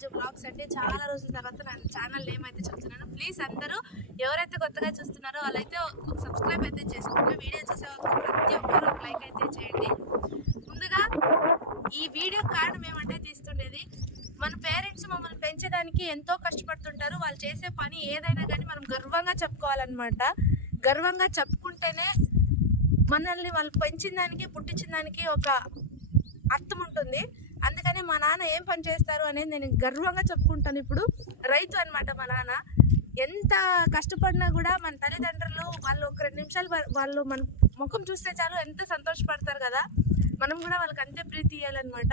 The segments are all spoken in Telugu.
తేజు బ్లాగ్స్ అంటే చాలా రోజుల తర్వాత నా ఛానల్ నేమ్ అయితే చెప్తున్నాను. ప్లీజ్ అందరూ ఎవరైతే కొత్తగా చూస్తున్నారో వాళ్ళైతే సబ్స్క్రైబ్ అయితే చేసుకుంటే వీడియో చూసే వాళ్ళు ప్రతి ఒక్కరు ఒక లైక్ అయితే చేయండి. ముందుగా ఈ వీడియో కారణం ఏమంటే తీస్తుండేది మన పేరెంట్స్ మమ్మల్ని పెంచడానికి ఎంతో కష్టపడుతుంటారు. వాళ్ళు చేసే పని ఏదైనా కానీ మనం గర్వంగా చెప్పుకోవాలన్నమాట. గర్వంగా చెప్పుకుంటేనే మనల్ని వాళ్ళు పెంచిన దానికి పుట్టించిన దానికి ఒక అర్థం ఉంటుంది. అందుకనే మా నాన్న ఏం పని చేస్తారు అనేది నేను గర్వంగా చెప్పుకుంటాను ఇప్పుడు. రైతు అనమాట మా నాన్న. ఎంత కష్టపడినా కూడా మన తల్లిదండ్రులు వాళ్ళు ఒక రెండు నిమిషాలు వాళ్ళు మన ముఖం చూస్తే చాలు ఎంత సంతోషపడతారు కదా. మనం కూడా వాళ్ళకి అంతే ప్రీతి ఇవ్వాలన్నమాట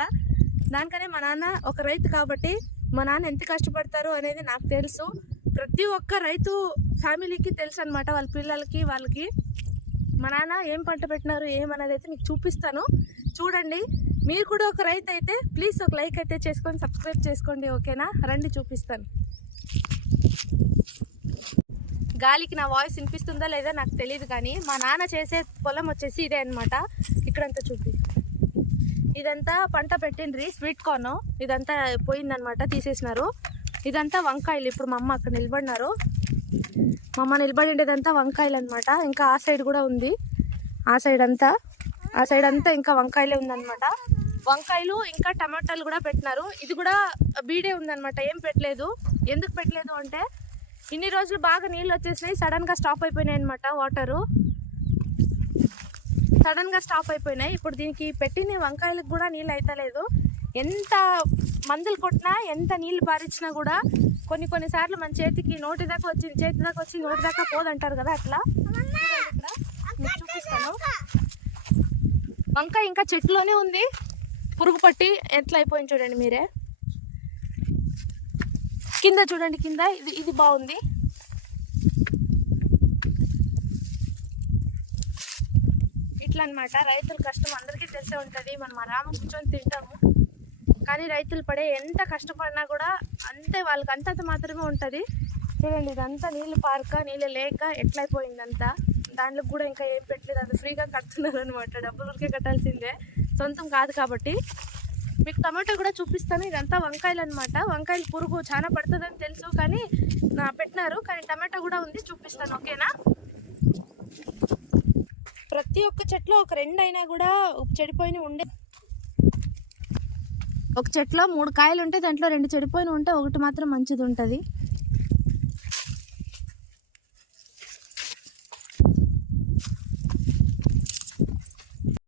దానికనే మా నాన్న ఒక రైతు కాబట్టి మా నాన్న ఎంత కష్టపడతారు అనేది నాకు తెలుసు. ప్రతి ఒక్క రైతు ఫ్యామిలీకి తెలుసు అనమాట వాళ్ళ పిల్లలకి వాళ్ళకి. మా నాన్న ఏం పంట పెట్టినారు ఏమనేది అయితే మీకు చూపిస్తాను. చూడండి. మీరు కూడా ఒక రైతు అయితే ప్లీజ్ ఒక లైక్ అయితే చేసుకొని సబ్స్క్రైబ్ చేసుకోండి ఓకేనా రండి చూపిస్తాను. గాలికి నా వాయిస్ వినిపిస్తుందా లేదా నాకు తెలియదు కానీ మా నాన్న చేసే పొలం వచ్చేసి ఇదే అనమాట ఇక్కడంతా చూపి. ఇదంతా పంట పెట్టిండ్రి స్వీట్ కార్న్ ఇదంతా పోయిందనమాట తీసేసినారు. ఇదంతా వంకాయలు ఇప్పుడు మా అమ్మ అక్కడ నిలబడినారు. మా అమ్మ నిలబడి ఉండేదంతా వంకాయలు అనమాట ఇంకా ఆ సైడ్ కూడా ఉంది. ఆ సైడ్ అంతా. ఆ సైడ్ అంతా ఇంకా వంకాయలే ఉందన్నమాట. వంకాయలు ఇంకా టమాటాలు కూడా పెట్టినారు. ఇది కూడా బీడే ఉందన్నమాట. ఏం పెట్టలేదు. ఎందుకు పెట్టలేదు అంటే ఇన్ని రోజులు బాగా నీళ్ళు వచ్చేసినాయి. సడన్గా స్టాప్ అయిపోయినాయి అనమాట వాటరు సడన్గా స్టాప్ అయిపోయినాయి. ఇప్పుడు దీనికి పెట్టిన వంకాయలకు కూడా నీళ్ళు అయితలేదు. ఎంత మందులు కొట్టినా ఎంత నీళ్ళు పారించినా కూడా కొన్ని కొన్ని సార్లు మన చేతికి నోటి దాకా వచ్చింది. చేతి దాకా వచ్చి నోటి దాకా పోదంటారు కదా అట్లా? చూపిస్తాను. వంకాయ ఇంకా చెట్టులోనే ఉంది. పురుగు పట్టి ఎట్లా అయిపోయింది చూడండి మీరే. కింద చూడండి కింద. ఇది ఇది బాగుంది. ఇట్లా అనమాట రైతుల కష్టం అందరికీ తెలిసే ఉంటుంది. మనం ఆరామ కూర్చొని తింటాము. కానీ రైతులు పడే ఎంత కష్టపడినా కూడా అంతే వాళ్ళకి అంతంత మాత్రమే ఉంటుంది. చూడండి ఇదంతా నీళ్ళు పారక నీళ్ళు లేక ఎట్లయిపోయిందంతా. దాంట్లో కూడా ఇంకా ఏం పెట్టలేదు. అది ఫ్రీగా కడుతున్నారు అనమాట డబ్బులు ఉరికే కట్టాల్సిందే. సొంతం కాదు కాబట్టి. మీకు టమాటో కూడా చూపిస్తాను. ఇదంతా వంకాయలు అనమాట వంకాయలు పురుగు చాలా పడుతుందని తెలుసు కానీ నా పెట్టినారు. కానీ టమాటో కూడా ఉంది. చూపిస్తాను. ఓకేనా? ప్రతి ఒక్క చెట్లో ఒక రెండు అయినా కూడా చెడిపోయిన ఉండే. ఒక చెట్లో మూడు కాయలు ఉంటే దాంట్లో రెండు చెడిపోయిన ఉంటే ఒకటి మాత్రం మంచిది ఉంటుంది